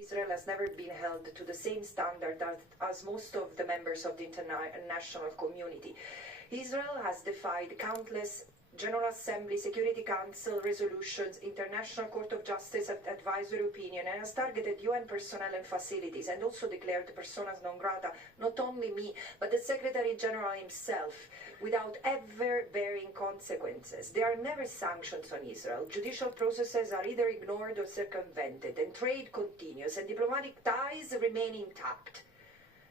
Israel has never been held to the same standard as most of the members of the international community. Israel has defied countless General Assembly, Security Council resolutions, International Court of Justice advisory opinion, and has targeted UN personnel and facilities, and also declared personas non grata, not only me, but the Secretary General himself, without ever bearing consequences. There are never sanctions on Israel. Judicial processes are either ignored or circumvented, and trade continues, and diplomatic ties remain intact.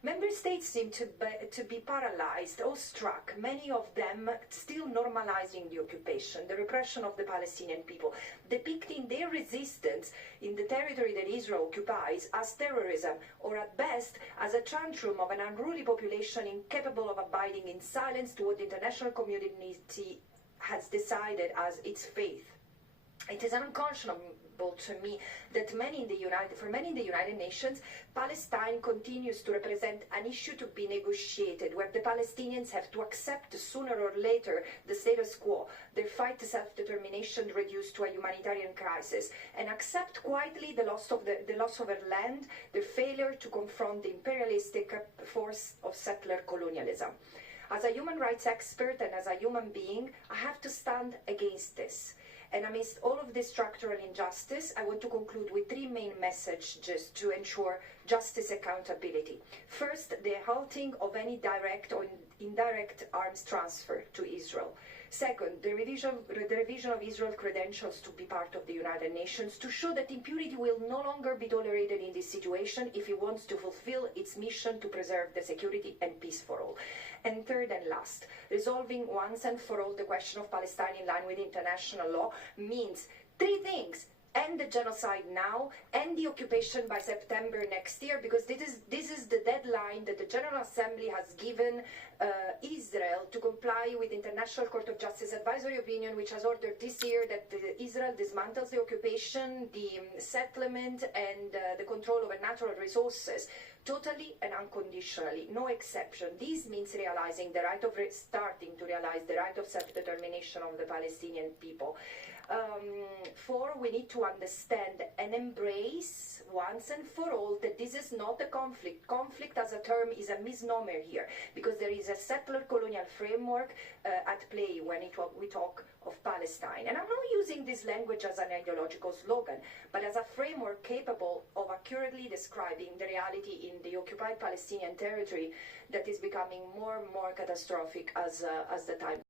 Member states seem to be paralyzed, awestruck, many of them still normalizing the occupation, the repression of the Palestinian people, depicting their resistance in the territory that Israel occupies as terrorism, or at best as a tantrum of an unruly population incapable of abiding in silence to what the international community has decided as its fate. It is unconscionable to me that for many in the United Nations, Palestine continues to represent an issue to be negotiated, where the Palestinians have to accept sooner or later the status quo, their fight to self-determination reduced to a humanitarian crisis, and accept quietly the loss of their land, their failure to confront the imperialistic force of settler colonialism. As a human rights expert and as a human being, I have to stand against this. And amidst all of this structural injustice, I want to conclude with three main messages to ensure justice accountability. First, the halting of any direct or indirect arms transfer to Israel. Second, the revision of Israel's credentials to be part of the United Nations to show that impunity will no longer be tolerated in this situation if it wants to fulfill its mission to preserve the security and peace for all. And third and last, resolving once and for all the question of Palestine in line with international law means three things: end the genocide now, end the occupation by September next year, because this is the deadline that the General Assembly has given Israel to comply with International Court of Justice advisory opinion, which has ordered this year that Israel dismantles the occupation, the settlement, and the control over natural resources totally and unconditionally, no exception. This means starting to realize the right of self-determination of the Palestinian people. Four, we need to understand and embrace once and for all that this is not a conflict. Conflict as a term is a misnomer here, because there is a settler colonial framework at play when we talk of Palestine. And I'm not using this language as an ideological slogan, but as a framework capable of accurately describing the reality in the occupied Palestinian territory that is becoming more and more catastrophic as the time